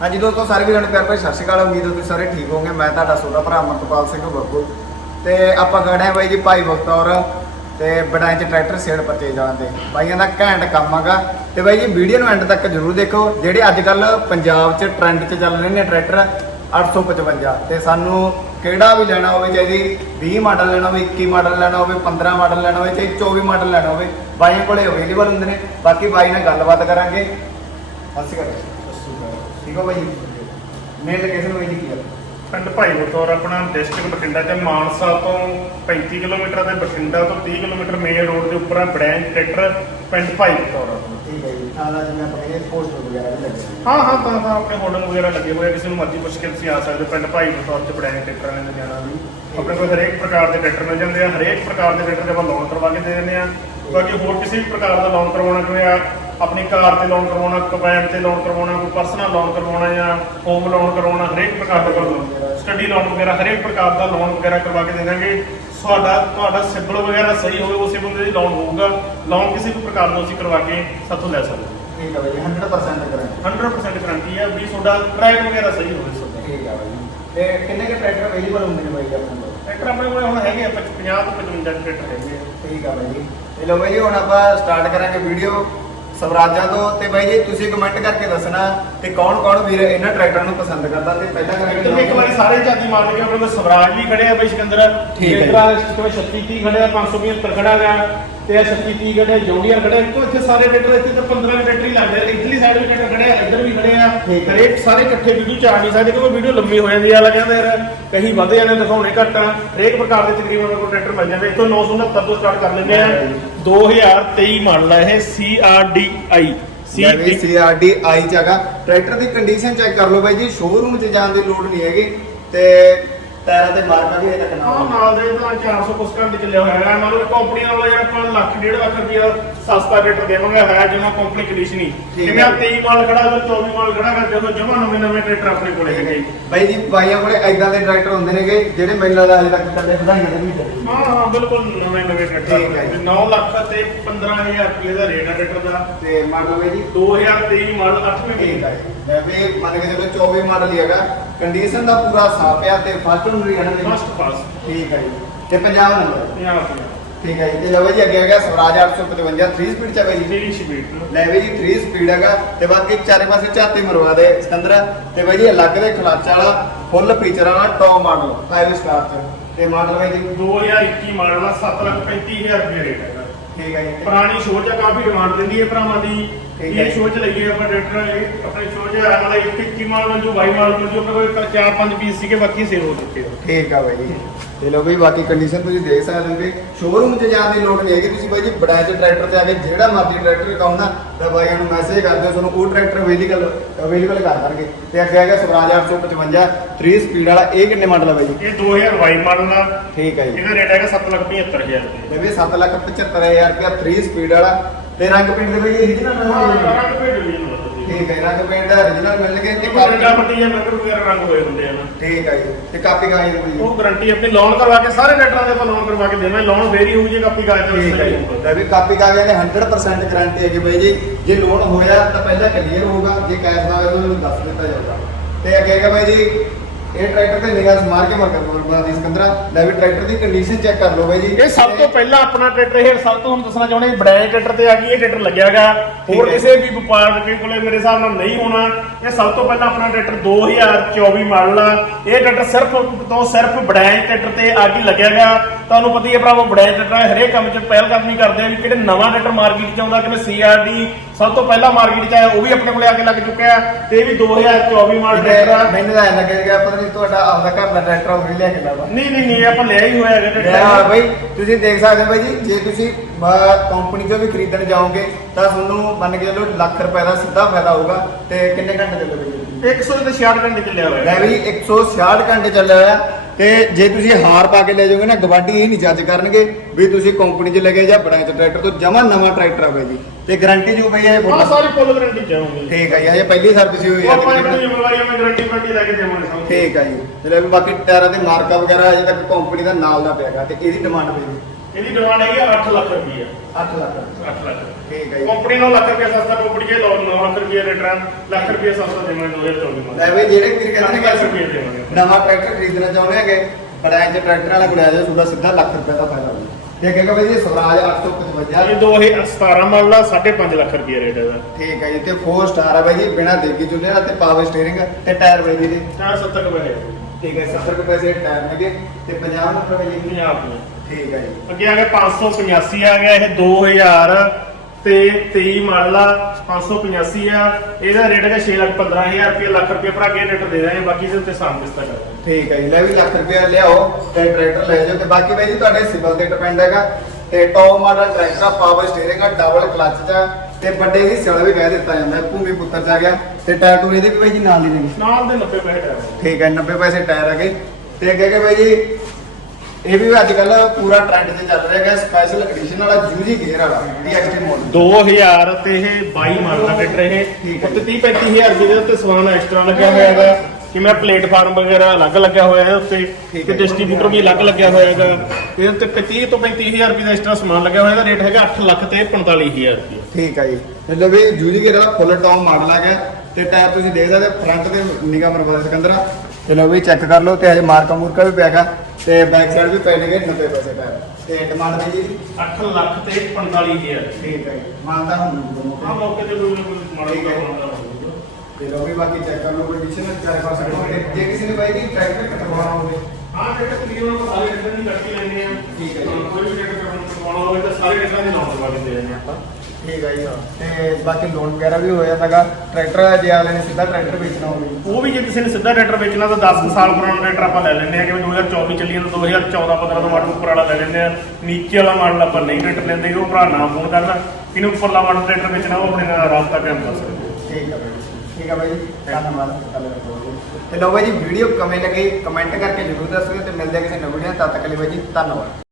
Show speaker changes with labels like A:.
A: ਹਾਂਜੀ ਦੋਸਤੋ, ਸਾਰੇ ਵੀਰਾਂ ਨੂੰ ਪਿਆਰ ਭਰੀ ਸਤਿ ਸ਼੍ਰੀ ਅਕਾਲ। ਉਮੀਦ ਹੈ ਤੁਸੀਂ ਸਾਰੇ ਠੀਕ ਹੋਵੋਗੇ। ਮੈਂ ਤੁਹਾਡਾ ਛੋਟਾ ਭਰਾ ਅਮਰਤਪਾਲ ਸਿੰਘ ਬੱਗੂ ਤੇ ਆਪਾਂ ਖੜੇ ਆ ਬਾਈ ਜੀ, ਭਾਈ ਬਖਤੌਰ ਤੇ ਬੜਾਂ ਚ ਟਰੈਕਟਰ ਸੇਲ ਪਰਚੇਜ ਵਾਲਿਆਂ ਦੇ। ਬਾਈਆਂ ਦਾ ਘੈਂਟ ਕੰਮ ਹੈਗਾ। ਤੇ ਬਾਈ ਜੀ, ਵੀਡੀਓ ਨੂੰ ਐਂਡ ਤੱਕ ਜਰੂਰ ਦੇਖੋ। ਜਿਹੜੇ ਅੱਜ ਕੱਲ ਪੰਜਾਬ 'ਚ ਟ੍ਰੈਂਡ 'ਚ ਚੱਲ ਰਹੇ ਨੇ ਟਰੈਕਟਰ 855 ਤੇ ਸਾਨੂੰ ਕਿਹੜਾ ਵੀ ਲੈਣਾ ਹੋਵੇ, ਚਾਹੇ 20 ਮਾਡਲ ਲੈਣਾ ਹੋਵੇ 21 ਮਾਡਲ ਲੈਣਾ ਹੋਵੇ 15 ਮਾਡਲ ਲੈਣਾ ਹੋਵੇ, ਚਾਹੇ 24 ਮਾਡਲ ਲੈਣਾ ਹੋਵੇ, ਬਾਈਆਂ ਕੋਲੇ ਅਵੇਲੇਬਲ ਹੁੰਦੇ ਨੇ। ਬਾਕੀ ਬਾਈ ਨਾਲ ਗੱਲਬਾਤ ਕਰਾਂਗੇ। ਅਸੀਂ ਕਰਾਂਗੇ ਠੀਕ
B: ਹੋ ਬਾਈ ਮੇਨ ਲੋਕੇਸ਼ਨ ਹੋਈ ਜੀ ਕੀ ਹੈ ਪਿੰਡ ਭਾਈ ਬਤੌਰ ਆਪਣਾ ਡਿਸਟ੍ਰਿਕਟ ਬਠਿੰਡਾ ਤੇ ਮਾਨਸਾ ਤੋਂ 35 ਕਿਲੋਮੀਟਰ ਤੇ ਬਠਿੰਡਾ ਤੋਂ 30 ਕਿਲੋਮੀਟਰ ਮੇਨ ਰੋਡ ਦੇ ਉੱਪਰ ਆ ਬ੍ਰਾਂਚ ਟਰੈਕਟਰ ਪਿੰਡ ਭਾਈ ਬਤੌਰ ਠੀਕ ਹੈ ਜੀ। ਨਾਲ ਅੱਜ ਮੈਂ ਆਪਣੇ ਪੋਸਟ ਵਗੈਰਾ ਵੀ ਲੱਗੇ। ਹਾਂ ਹਾਂ ਤਾਂ ਤਾਂ ਆਪਣੇ ਹੋਲਡਿੰਗ ਵਗੈਰਾ ਲੱਗੇ ਹੋਏ ਆ, ਕਿਸੇ ਨੂੰ ਮਰਜ਼ੀ ਪੁੱਛ ਕੇ ਤੁਸੀਂ ਆ ਸਕਦੇ ਹੋ। ਪਿੰਡ ਭਾਈ ਬਤੌਰ ਚ ਬ੍ਰਾਂਚ ਟਰੈਕਟਰਾਂ ਨੇ ਜਾਣਾ ਵੀ। ਆਪਣੇ ਕੋਲ ਹਰੇਕ ਪ੍ਰਕਾਰ ਦੇ ਟਰੈਕਟਰ ਮਿਲ ਜਾਂਦੇ ਆ। ਹਰੇਕ ਪ੍ਰਕਾਰ ਦੇ ਟਰੈਕਟਰ ਦੇ ਆਪਾਂ ਲੋਨ ਕਰਵਾ ਕੇ ਦੇ ਦਿੰਦੇ ਆ। ਬਾਕੀ ਹੋਰ ਕਿਸੇ ਵੀ ਪ੍ਰਕਾਰ ਦਾ ਲੋਨ ਕਰਵਾਉਣਾ ਜਿਵੇਂ ਆ ਆਪਣੀ ਕਾਰ ਤੇ ਲੋਨ ਕਰਵਾਉਣਾ ਕੰਬਾਈਨ ਤੇ ਲੋਨ ਕਰਵਾਉਣਾ ਕੋਈ ਪਰਸਨਲ ਲੋਨ ਕਰਵਾਉਣਾ ਜਾਂ ਹੋਮ ਲੋਨ ਕਰਵਾਉਣਾ ਹਰੇਕ ਪ੍ਰਕਾਰ ਦਾ ਲੋਨ ਸਟੱਡੀ ਲੋਨ ਵਗੈਰਾ ਹਰੇਕ ਪ੍ਰਕਾਰ ਦਾ ਲੋਨ ਵਗੈਰਾ ਕਰਵਾ ਕੇ ਦੇ ਦਾਂਗੇ। ਤੁਹਾਡਾ ਤੁਹਾਡਾ ਸਿਬਲ ਵਗੈਰਾ ਸਹੀ ਹੋਵੇ ਉਸੇ ਬੰਦੇ ਦੀ ਲੋਨ ਹੋਊਗਾ। ਲੋਨ ਕਿਸੇ ਵੀ ਪ੍ਰਕਾਰ ਦਾ ਤੁਸੀਂ ਕਰਵਾ ਕੇ ਸਾਥੋਂ ਲੈ ਸਕਦੇ ਹੋ। ਠੀਕ ਹੈ ਬਾਈ 100% ਕਰਾਂਗੇ 100% ਗਾਰੰਟੀ ਹੈ ਵੀ ਤੁਹਾਡਾ ਟਰੈਕ ਵਗੈਰਾ ਸਹੀ ਹੋਵੇ ਸਭ ਠੀਕ ਹੈ ਬਾਈ ਤੇ ਕਿੰਨੇ ਕੇ ਟਰੈਕਟਰ ਅਵੇਲੇਬਲ ਹੁੰਦੇ ਨੇ ਬਾਈ ਆਪਣੇ ਕੋਲ? ਟਰੈਕਟਰ
A: ਆਪਣੇ ਕੋਲ ਹੁਣ ਹੈਗੇ ਆ 50 ਤੋਂ 55 ਟਰੈਕਟਰ ਹੈਗੇ ਆ। ਠੀਕ ਆ ਬਾਈ ਜੀ। ਤੇ ਲੋ ਬਾਈ ਜੀ ਹੁਣ ਆਪਾਂ ਸਟਾਰਟ ਕਰਾਂਗੇ ਵੀਡੀਓ ਸਵਰਾਜਾਂ ਤੋਂ ਤੇ ਬਾਈ ਜੀ ਤੁਸੀਂ ਕਮੈਂਟ ਕਰਕੇ ਦੱਸਣਾ ਕਿ ਕੌਣ ਕੌਣ ਵੀਰ ਇਹਨਾਂ ਟਰੈਕਟਰਾਂ ਨੂੰ ਪਸੰਦ ਕਰਦਾ ਤੇ ਪਹਿਲਾਂ ਕਰਾਂਗੇ ਇੱਕ ਵਾਰੀ ਸਾਰੇ ਜਾਤੀ ਮਾਰ ਲਗੇ ਆਪਣੇ ਕੋਲ ਸਵਰਾਜ ਵੀ ਖੜੇ ਆ ਬਈ ਸਿਕੰਦਰ ਠੀਕ ਹੈ। ਟਰੈਕਟਰਾਂ ਇਸ ਕੋਲ 36 30 ਖੜੇ ਆ 575 ਖੜਾ ਗਾ ਤੇ ਇਹ 36 30 ਖੜੇ ਜੋੜੀਆਂ ਖੜੇ। ਇੱਕੋ ਇੱਥੇ ਸਾਰੇ ਟਰੈਕਟਰ ਇੱਥੇ ਤਾਂ 15 ਟਰੈਕਟਰ ਹੀ ਲੱਗਦੇ ਆ ਇਧਰਲੀ ਸਾਈਡ ਵੀ ਟਰੈਕਟਰ ਖੜੇ ਆ ਇੱਧਰ ਵੀ ਖੜੇ ਆ। ਹਰੇਕ ਸਾਰੇ ਇਕੱਠੇ ਵੀਡੀਓ ਚ ਆ ਨਹੀਂ ਸਕਦੇ ਕਿਉਂਕਿ ਵੀਡੀਓ ਲੰਮੀ ਹੋ ਜਾਂਦੀ ਆ ਲਾ ਕਹਿੰਦੇ ਯਾਰ ਕਹੀਂ ਵੱਧ ਜਾਂਦੇ ਦਿਖਾਉਣੇ ਘੱਟ ਆ। ਹਰੇਕ ਪ੍ਰਕਾਰ ਦੇ ਤਕਰੀਬਨ ਕੋਲ ਟਰੈਕਟਰ ਮਿਲ ਜਾਂਦੇ ਇੱਥੋਂ 969 ਤੋਂ ਸਟਾਰਟ ਕਰ ਲੈਂਦੇ ਆ। 2023 ਮਾਡਲ ਆ ਇਹ CRDI ਬਈ ਸੀਆਰਡੀ ਆਈ ਹੈਗਾ। ਟਰੈਕਟਰ ਦੀ ਕੰਡੀਸ਼ਨ ਚੈੱਕ ਕਰ ਲਓ ਬਾਈ ਜੀ ਸ਼ੋਰੂਮ 'ਚ ਜਾਣ ਦੀ ਲੋੜ ਨਹੀਂ ਹੈਗੀ। ਤੇ ਟਾਇਰਾਂ ਤੇ ਮਾਰਕਾ ਵੀ
B: ਅਜੇ ਤੱਕ ਨਾ ਹਾਂ ਨਾਲ ਦੇ ਤਾਂ 400 ਕੁਛ ਘੰਟੇ ਚੱਲਿਆ ਹੋਇਆ ਹੈ। ਮੰਨ ਲਓ ਕੰਪਨੀ ਵਾਲਾ ਜਿਹੜਾ ਆਪਾਂ ਲੱਖ, ਡੇਢ ਲੱਖ ਰੁਪਇਆ ਸਸਤਾ ਰੇਟ ਦੇਵਾਂਗੇ ਹੈ ਜਿਵੇਂ ਕੰਪਨੀ ਕੰਡੀਸ਼ਨ ਹੀ ਠੀਕ ਜਿਵੇਂ ਆ ਹੈ। 23 ਮਾਲ ਖੜਾ ਜਾਂ 24 ਮਾਲ ਖੜਾ ਕਰ ਦੇਖੋ ਜਮਾ ਨਵੇਂ ਨਵੇਂ ਟਰੈਕਟਰ ਆਪਣੇ ਕੋਲੇ ਹੈਗੇ। ਬਾਈ ਜੀ ਬਾਈਆਂ ਕੋਲੇ ਐਦਾਂ ਦੇ ਟਰੈਕਟਰ ਹੁੰਦੇ ਨੇਗੇ ਜਿਹੜੇ ਮੈਨੂੰ ਲੱਗਦਾ ਅਜੇ ਤੱਕ ਥੱਲੇ ਵਧਾਈਆਂ ਦੇ ਵੀ ਚੱਲੇ। ਹਾਂ ਹਾਂ ਬਿਲਕੁਲ ਨਵੇਂ ਨਵੇਂ ਟਰੈਕਟਰ ਠੀਕ ਹੈ ਜੀ। 9 ਲੱਖ ਤੇ 15000 ਰੁਪਏ ਦਾ ਰੇਟ ਹੈ ਟਰੈਕਟਰ
A: ਦਾ ਤੇ ਮਾਡਲ ਬਾਈ ਜੀ 2023 ਮਾਡਲ 8ਵੇਂ ਠੀਕ ਮਹੀਨੇ ਹੈ ਜੀ। ਮੈਂ ਵੀ ਮੰਨ ਕੇ ਚਲੋ 24 ਮਾਡਲ ਹੀ ਹੈਗਾ ਕੰਡੀਸ਼ਨ ਦਾ ਪੂਰਾ ਸਾਫ਼ ਆ ਤੇ ਫਸਟ ਨਾ ਬਾਈ ਜੀ? ਫਸਟ ਪਾਸ ਠੀਕ ਹੈ ਜੀ ਤੇ ਪੰਜਾਬ ਨੰਬਰ 50 ਰੁਪਏ ਠੀਕ ਹੈ ਜੀ ਤੇ ਲਓ ਜੀ ਅੱਗੇ ਹੈਗਾ ਸਵਰਾਜ 855 3 ਸਪੀਡ ਚ ਹੈ ਬਾਈ ਜੀ। ਤੇਰੀ ਸਪੀਡ ਲੈ ਬਈ ਜੀ 3 ਸਪੀਡ ਹੈਗਾ ਤੇ ਬਾਕੀ ਚਾਰੇ ਪਾਸੇ ਝਾਤੀ ਮਰਵਾ ਦੇ ਸਿਕੰਦਰ। ਤੇ ਬਾਈ ਜੀ ਅਲੱਗ ਦੇ ਖਲਾਚ ਵਾਲਾ ਫੁੱਲ ਫੀਚਰ ਵਾਲਾ ਟੌਪ ਮਾਡਲ 5 ਸਟਾਰ ਚ। ਤੇ ਮਾਡਲ ਬਾਈ ਜੀ? 2021 ਮਾਡਲ ਦਾ 735000 ਰੁਪਏ ਰੇਟ ਹੈਗਾ।
B: ਠੀਕ ਹੈ ਜੀ। ਪੁਰਾਣੀ ਸੋਚ ਆ ਕਾਫੀ ਡਿਮਾਂਡ ਦਿੰਦੀ ਹੈ ਭਰਾਵਾਂ ਦੀ। ਸੋਚ ਲਈਏ ਆਪਾਂ ਡਾਕਟਰ ਇਹ ਆਪਣੇ ਸੋਚ ਆ ਮਤਲਬ ਇੱਕ ਇੱਕੀ ਮਾਲ ਮਿਲ ਜੂ 22 ਮਾਲ ਮਿਲ ਜੂ ਆਪਣੇ ਕੋਲ ਚਾਰ ਪੰਜ ਪੀਸ ਸੀਗੇ ਬਾਕੀ ਸੇਲ ਹੋ ਚੁੱਕੇ ਆ। ਠੀਕ ਆ ਬਾਈ। ਜੀ ਤੇ ਲੋ ਬਈ ਬਾਕੀ ਕੰਡੀਸ਼ਨ ਤੁਸੀਂ ਦੇਖ ਸਕਦੇ ਹੋ ਕਿ ਸ਼ੋਰੂਮ 'ਚ ਜਾਣ ਦੀ ਲੋੜ ਨਹੀਂ ਹੈਗੀ। ਤੁਸੀਂ ਬਾਈ ਜੀ ਬੜਾਇਚ ਟਰੈਕਟਰ ਤੇ ਆ ਕੇ ਜਿਹੜਾ ਮਰਜ਼ੀ ਟਰੈਕਟਰ ਕਹੋ ਨਾ ਤਾਂ ਬਾਈਆਂ ਨੂੰ ਮੈਸੇਜ ਕਰ ਦਿਓ ਤੁਹਾਨੂੰ ਉਹ ਟਰੈਕਟਰ ਅਵੇਲੇਬਲ ਅਵੇਲੇਬਲ ਕਰ ਦੇਣਗੇ। ਤੇ ਅੱਗੇ ਹੈਗਾ ਸਵਰਾਜ 855 3 ਸਪੀਡ ਵਾਲਾ ਇਹ ਕਿੰਨੇ ਮਾਡਲ ਹੈ ਬਾਈ ਜੀ? ਇਹ 2022 ਮਾਡਲ ਦਾ। ਠੀਕ ਹੈ ਜੀ। ਇਹਦਾ ਰੇਟ ਹੈਗਾ 775000 ਰੁਪਏ। ਇਹ ਵੀ 775000 ਰੁਪਇਆ 3 ਸਪੀਡ ਵਾਲਾ ਤੇ ਰੰਗ ਪਿੰਡ ਦੇ ਬਈ original ਹਾਂ ਮਿਲਣਗੇ ਰੰਗ ਭੇਜ ਲਈ ਇਹਨਾਂ ਦਾ ਤੁਸੀਂ। ਠੀਕ ਹੈ
A: ਰੰਗ ਪਿੰਡ original ਮਿਲਣਗੇ ਤੇ ਰੰਗਾ ਕਾਪੀ ਪੱਟੀ ਜਾਂ ਨੰਬਰ ਵਗੈਰਾ ਰੰਗ ਹੋਏ ਹੁੰਦੇ ਆ ਨਾ। ਠੀਕ ਹੈ ਜੀ ਤੇ ਕਾਪੀ ਕਾਗਜ਼ ਦੇ ਬਈ ਉਹ ਗਾਰੰਟੀ ਆਪਣੀ ਲੋਨ ਕਰਵਾ ਕੇ ਸਾਰੇ ਡਾਕਟਰਾਂ ਦੇ ਆਪਾਂ ਲੋਨ ਕਰਵਾ ਕੇ ਦੇਣਾ ਲੋਨ ਵੇਰੀ ਹੋਊ ਜੇ ਕਾਪੀ ਕਾਗਜ਼ ਦਾ ਠੀਕ ਹੈ ਸਹੀ ਜੀ ਹੋਊਗਾ ਵੀ ਕਾਪੀ ਕਾਗਜ਼ਾਂ ਦੇ 100% ਗਾਰੰਟੀ ਹੈ ਕਿ ਬਈ ਜੀ ਜੇ ਲੋਨ ਹੋਇਆ ਤਾਂ ਪਹਿਲਾਂ ਕਲੀਅਰ ਹੋਊਗਾ ਜੇ ਕੈਸ਼ ਦਾ ਹੋਇਆ ਤਾਂ ਉਹਨੂੰ ਦੱਸ ਦਿੱਤਾ ਜਾਊਗਾ। ਤੇ ਅੱਗੇ ਹੈਗਾ ਬਾਈ ਜੀ ਇਹ ਟਰੈਕਟਰ ਤੇ ਨਿਗਾਹ ਮਾਰ ਕੇ ਮਰਕਰ ਬਰਬਾ ਦੀ ਸਿਕੰਦਰਾ। ਲੈ ਵੀ ਟਰੈਕਟਰ ਦੀ ਕੰਡੀਸ਼ਨ ਚੈੱਕ ਕਰ ਲਓ ਬਾਈ ਜੀ। ਇਹ ਸਭ ਤੋਂ ਪਹਿਲਾਂ ਆਪਣਾ ਟਰੈਕਟਰ ਇਹ ਸਭ ਤੋਂ ਹੁਣ ਦੱਸਣਾ ਚਾਹੁੰਦੇ ਬੜਾਏ ਟਰੈਕਟਰ ਤੇ ਆ ਗਈ ਇਹ ਟਰੈਕਟਰ ਲੱਗਿਆਗਾ ਹੋਰ। ਕਿਸੇ ਵੀ ਵਪਾਰਕ ਕੋਲੇ ਮੇਰੇ ਹਿਸਾਬ ਨਾਲ ਨਹੀਂ ਹੋਣਾ। ਇਹ ਸਭ ਤੋਂ ਪਹਿਲਾਂ ਆਪਣਾ ਟਰੈਕਟਰ 2024 ਮਾਡਲ ਆ। ਇਹ ਟਰੈਕਟਰ ਸਿਰਫ ਤੋਂ ਸਿਰਫ ਬੜਾਏ ਟਰੈਕਟਰ ਤੇ ਆ ਗਈ ਲੱਗਿਆਗਾ ਤੁਹਾਨੂੰ ਪਤਾ ਹੀ ਹੈ ਭਰਾਵੋ ਬੜਾਏ ਟਰੈਕਟਰ ਹਰੇਕ ਕੰਮ 'ਚ ਪਹਿਲ ਕਦਮੀ ਕਰਦੇ ਆ ਵੀ ਕਿਹੜੇ ਨਵਾਂ ਟਰੈਕਟਰ ਮਾਰਕੀਟ 'ਚ ਆਉਂਦਾ ਕਿਵੇਂ ਸੀਆਰਡੀ ਸਭ ਤੋਂ ਪਹਿਲਾਂ ਮਾਰਕੀਟ 'ਚ ਆਇਆ ਉਹ ਵੀ ਆਪਣੇ ਕੋਲੇ ਆ ਕੇ ਲੱਗ ਚੁੱਕਿਆ ਤੇ ਇਹ ਵੀ 2024 ਮਾਡਲ ਟਰੈਕਟਰ ਆ। ਮੈਨੂੰ ਤਾਂ ਲੱਗੇਗਾ ਪਤਾ ਨਹੀਂ ਤੁਹਾਡਾ ਆਪਦਾ ਘਰ ਦਾ ਟਰੈਕਟਰ ਉਹ ਵੀ ਲੈ ਕੇ ਲਾਵਾ। ਨਹੀਂ ਨਹੀਂ ਨਹੀਂ ਆਪਾਂ ਲਿਆ ਹੀ ਹੋਇਆ ਹੈਗਾ ਟਰੈਕਟਰ। ਬਾਈ ਤੁਸੀਂ ਦੇਖ ਸਕਦੇ ਹੋ ਬਾਈ ਜੀ ਜੇ ਤੁਸੀਂ ਕੰਪਨੀ ਤੋਂ ਵੀ ਖਰੀਦਣ ਜਾਓਗੇ ਤਾਂ ਤੁਹਾਨੂੰ ਮੰਨ ਕੇ ਚੱਲੋ ਲੱਖ ਰੁਪਏ ਦਾ ਸਿੱਧਾ ਫਾਇਦਾ ਹੋਊਗਾ। ਤੇ ਕਿੰਨੇ ਘੰਟੇ ਚੱਲੋ ਬਾਈ ਜੀ 100 ਤੇ 66 ਘੰਟੇ ਚੱਲਿਆ ਹੋਇਆ। ਲੈ ਵੀ 166 ਘੰਟੇ ਚੱਲਿਆ ਹੋਇਆ। ਤੇ ਜੇ ਤੁਸੀਂ ਹਾਰ ਪਾ ਕੇ ਲੈ ਜਾਓਗੇ ਨਾ ਗਵਾਂਢੀ ਇਹ ਨਹੀਂ ਜੱਜ ਕਰਨਗੇ ਵੀ ਤੁਸੀਂ ਕੰਪਨੀ 'ਚ ਲੱਗੇ ਜਾਂ ਬੜਾਂ ਟਰੈਕਟਰ ਤੋਂ ਜਮਾ ਨਵਾਂ ਟਰੈਕਟਰ ਆ ਬਾਈ ਜੀ। ਤੇ ਗਾਰੰਟੀ ਜੋ ਬਈ ਇਹ ਹਾਂ ਸਾਰੀ ਫੁੱਲ ਗਾਰੰਟੀ ਚਾਹੂੰਗੀ ਠੀਕ ਹੈ ਜੀ ਇਹ ਪਹਿਲੀ ਸਰਵਿਸ ਹੋਈ ਉਹ ਆਪਾਂ ਆਪਣੀ ਜ਼ਿੰਮੇਵਾਰੀ ਮੈਂ ਗਾਰੰਟੀ ਗਾਰੰਟੀ ਲੈ ਕੇ ਦੇਵਾਂਗੇ ਸਭ ਠੀਕ ਹੈ ਜੀ। ਤੇ ਲੈ ਵੀ ਬਾਕੀ ਟਾਇਰਾਂ ਦੇ ਮਾਰਕਾ ਵਗੈਰਾ ਅਜੇ ਤੱਕ ਕੰਪਨੀ ਦਾ ਨਾਲ ਦਾ ਪਿਆਗਾ ਤੇ ਇਹਦੀ ਡਿਮਾਂਡ ਬਈ ਜੀ।
B: ਇਹਦੀ ਡਿਮਾਂਡ ਹੈਗੀ ਆ 8 ਲੱਖ ਰੁਪਏ 8 ਲੱਖ 8 ਲੱਖ। ਠੀਕ ਹੈ ਜੀ। ਕੰਪਨੀ ਨੂੰ ਲੱਖ ਰੁਪਏ ਸਸਤਾ ਕੰਪਨੀ ਕੇ 9 ਲੱਖ ਰੁਪਏ ਰੇਟ ਹੈ ਲੱਖ ਰੁਪਏ ਸਸਤਾ ਦੇਵਾਂਗੇ 2024 ਲੈ ਨੂੰ ਵੀ ਜਿਹੜੇ ਵੀਰ ਕਹਿੰਦੇ ਨੇ ਕਿ ਨਵਾਂ ਟਰੈਕਟਰ ਖਰੀਦਣਾ ਚਾਹੁੰਦੇ ਹੈਗੇ ਬੜਾਂ ਚ ਟਰੈਕਟਰ ਵਾਲਾ ਕੋਲ ਆ ਜਾਓ ਤੁਹਾਡਾ ਸਿੱਧਾ ਲੱਖ ਰੁਪਏ ਦਾ ਫਾਇਦਾ ਹੋਊਗਾ ਤੇ ਕਹਿੰਦੇ ਜੀ ਸਵਰਾਜ 855 ਇਹ 2017 ਮਾਡਲ ਦਾ 5.5 ਲੱਖ ਰੁਪਏ ਰੇਟ ਹੈ ਇਹਦਾ। ਠੀਕ ਹੈ ਜੀ ਤੇ 4 ਸਟਾਰ ਆ ਬਾਈ ਜੀ ਬਿਨਾ ਦੇਗੀ ਚੁੱਲੇ ਤੇ ਪਾਵਰ ਸਟੀਅਰਿੰਗ ਤੇ ਟਾਇਰ ਬਾਈ ਜੀ ਦੇ। ਚਾਰ 70 ਕੁ ਪੈਸੇ ਠੀਕ ਹੈ 70 ਰੁਪਏ ਦੇ ਟਾਇਰ ਨੇਗੇ ਤੇ 50 ਰੁਪਏ ਜੀ 50 ਨੂੰ ਠੀਕ ਹੈ ਜੀ। ਅੱਗੇ ਆ ਗਿਆ 585 ਆ ਗਿਆ ਇਹ 2000 ਤੇ 23 ਮਾਡਲ ਆ 585 ਆ। ਇਹਦਾ ਰੇਟ ਹੈਗਾ 6 ਲੱਖ 15000 ਰੁਪਏ ਲੱਖ ਰੁਪਏ ਭਰਾ ਕੇ ਰੇਟ ਦੇ ਦਾਂਗੇ ਬਾਕੀ ਦੇ ਉੱਤੇ ਸਾਮ ਕਿਸ਼ਤਾਂ ਕਰ ਠੀਕ ਹੈ ਜੀ ਲੈ ਵੀ ਲੱਖ ਰੁਪਏ ਲਿਆਓ ਤੇ ਟਰੈਕਟਰ ਲੈ ਜਾਓ ਤੇ ਬਾਕੀ ਬਾਈ ਜੀ ਤੁਹਾਡੇ ਸਿਵਲ ਤੇ ਡਿਪੈਂਡ ਹੈਗਾ ਤੇ ਟੌਪ ਮਾਡਲ ਟਰੈਕਟਰ ਆ ਪਾਵਰ ਸਟੀਅਰਿੰਗ ਆ ਡਬਲ ਕਲਚ ਆ। ਤੇ ਵੱਡੇ ਹਿੱਸੇ ਵਾਲਾ ਵੀ ਕਹਿ ਦਿੱਤਾ ਜਾਂਦਾ ਹੈ, ਭੂਮੀ ਪੁੱਤਰ ਚ ਆ ਗਿਆ ਤੇ ਟਾਇਰ ਟੂਰ ਇਹਦੇ ਵੀ ਬਾਈ ਜੀ ਨਾਲ ਦੀ ਨੇ ਨਾਲ ਦੇ 90 ਪੈਸੇ ਟਾਇਰ ਠੀਕ ਹੈ 90 ਪੈਸੇ ਟਾਇਰ ਹੈਗੇ। ਤੇ ਅੱਗੇ ਕਿ ਬਾਈ ਜੀ ਇਹ ਵੀ ਅੱਜ ਕੱਲ ਪੂਰਾ ਟ੍ਰੈਂਡ ਤੇ ਚੱਲ ਰਿਹਾ ਹੈਗਾ ਸਪੈਸ਼ਲ ਐਡੀਸ਼ਨ ਵਾਲਾ ਜੂਜੀ ਗੇਅਰ ਵਾਲਾ DXT ਮਾਡਲ 2000 ਤੇ ਇਹ 22 ਮਾਡਲ ਦਾ ਟਰੈਕਟਰ ਇਹ ਠੀਕ ਹੈ ਉੱਤੇ 30 35000 ਰੁਪਏ ਦੇ ਉੱਤੇ ਐਕਸਟਰਾ ਲੱਗਿਆ ਹੋਇਆ ਹੈਗਾ। ਕਿਵੇਂ ਪਲੇਟਫਾਰਮ ਵਗੈਰਾ ਅਲੱਗ ਲੱਗਿਆ ਹੋਇਆ ਹੈ ਉੱਤੇ ਤੇ। ਡਿਸਟ੍ਰੀਬਿਊਟਰ ਵੀ ਅਲੱਗ ਲੱਗਿਆ ਹੋਇਆ ਹੈਗਾ। ਉੱਤੇ 30 ਤੋਂ 35000 ਰੁਪਏ ਦਾ ਐਕਸਟਰਾ ਸਮਾਨ ਲੱਗਿਆ ਹੋਇਆ ਇਹਦਾ ਰੇਟ ਹੈਗਾ 8 ਲੱਖ ਤੇ 45000 ਰੁਪਏ। ਠੀਕ ਹੈ ਜੀ। ਮਤਲਬ ਵੀ ਜੂਜੀ ਗੇਅਰ ਵਾਲਾ ਫੁੱਲ ਟੌਪ ਮਾਡਲ ਆ ਗਿਆ ਤੇ ਟਾਇਰ ਤੁਸੀਂ ਦੇਖ ਸਕਦੇ ਫਰੰਟ ਤੇ ਨਿਗਾ ਮਰਵਾ ਸਿਕੰਦਰਾ। ਚਲੋ ਵੀ ਚੈੱਕ ਕਰ ਲਓ ਤੇ ਹਜੇ ਮਾਰਕਾ ਮੂਰਕਾ ਵੀ ਪਿਆ ਹੈਗਾ ਤੇ ਬੈਕ ਸਾਈਡ ਵੀ ਪੈ ਨੇਗੇ 90 ਪੈਸੇ ਟਾਇਰ ਤੇ ਡਿਮਾਂਡ ਦੀ ਜੀ। 8 ਲੱਖ ਤੇ 45000 ਠੀਕ ਹੈ ਜੀ। ਮਾਨਤਾ ਹੁਣ ਮੌਕੇ ਤੇ ਕੋਈ ਕੋਈ ਮਾਡਲ। ਦਾ ਤੇ ਲੋ ਵੀ ਬਾਕੀ ਚੈੱਕ ਕਰ ਲਓ ਕੰਡੀਸ਼ਨ ਚੈੱਕ ਕਰ ਸਕਦੇ ਹੋ ਤੇ ਜੇ ਕਿਸੇ ਨੇ ਬਾਈ ਜੀ ਟਰੈਕਟਰ ਕਟਵਾਉਣਾ ਹੋਵੇ। ਹਾਂ ਟਰੈਕਟਰ ਤਕਰੀਬਨ ਆਪਾਂ ਸਾਰੇ ਟਰੈਕਟਰ ਦੀ ਕੱਟੀ ਲੈਂਦੇ ਆ। ਠੀਕ ਹੈ ਜੀ। ਹਾਂ, ਕੋਈ ਵੀ ਟਰੈਕਟਰ ਕਟਵਾਉਣਾ ਹੋਵੇ ਤਾਂ ਸਾਰੇ ਟਰੈਕਟਰਾਂ ਦੇ ਨਾਮ ਕਰਵਾ ਦਿੰਦੇ ਆ ਆਪਾਂ। ਠੀਕ ਹੈ ਜੀ ਹਾਂ। ਤੇ ਬਾਕੀ ਲੋਨ ਵਗੈਰਾ ਵੀ ਹੋ ਜਾਂਦਾਗਾ ਟਰੈਕਟਰ ਜੇ ਆਲੇ ਨੇ ਸਿੱਧਾ ਟਰੈਕਟਰ ਵੇਚਣਾ ਹੋਵੇ। ਉਹ ਵੀ ਜੇ ਕਿਸੇ ਨੇ ਸਿੱਧਾ ਟਰੈਕਟਰ ਵੇਚਣਾ ਤਾਂ 10 ਕੁ ਸਾਲ ਪੁਰਾਣਾ ਟਰੈਕਟਰ ਆਪਾਂ ਲੈ ਲੈਂਦੇ ਆ ਕਿ 2024 ਚੱਲੀ ਜਾਂਦਾ 2014 15 ਦਾ ਮਾਡਲ ਉੱਪਰ ਵਾਲਾ ਲੈ ਲੈਂਦੇ ਆ ਨੀਚੇ ਵਾਲਾ ਮਾਡਲ ਆਪਾਂ ਨਹੀਂ ਟਰੈਕਟਰ ਲੈਂਦੇ ਉਹ ਭਰਾ ਨਾ ਫੋਨ ਕਰਨਾ ਇਹਨੂੰ ਉੱਪਰਲਾ ਮਾਡਲ ਟਰੈਕਟਰ ਵੇਚਣਾ ਉਹ ਆਪਣੇ ਨਾਲ ਰਾਬਤਾ ਕਰ ਸਕਦੇ। ਹੈ ਠੀਕ ਹੈ ਬਾਈ ਜੀ ਧੰਨਵਾਦ
A: ਕੱਲ੍ਹ ਰੱਖੋ। ਤੇ ਲੋ ਬਾਈ ਜੀ ਵੀਡੀਓ ਕਿਵੇਂ ਲੱਗੀ ਕਮੈਂਟ ਕਰਕੇ ਜ਼ਰੂਰ ਦੱਸਿਓ ਤੇ ਮਿਲਦੇ ਹਾਂ ਕਿਸੇ ਨਵੀਂ ਵੀਡੀਓ ਨਾਲ। ਤਦ ਤੱਕ ਲਈ ਬਾਈ ਜੀ, ਧੰਨਵਾਦ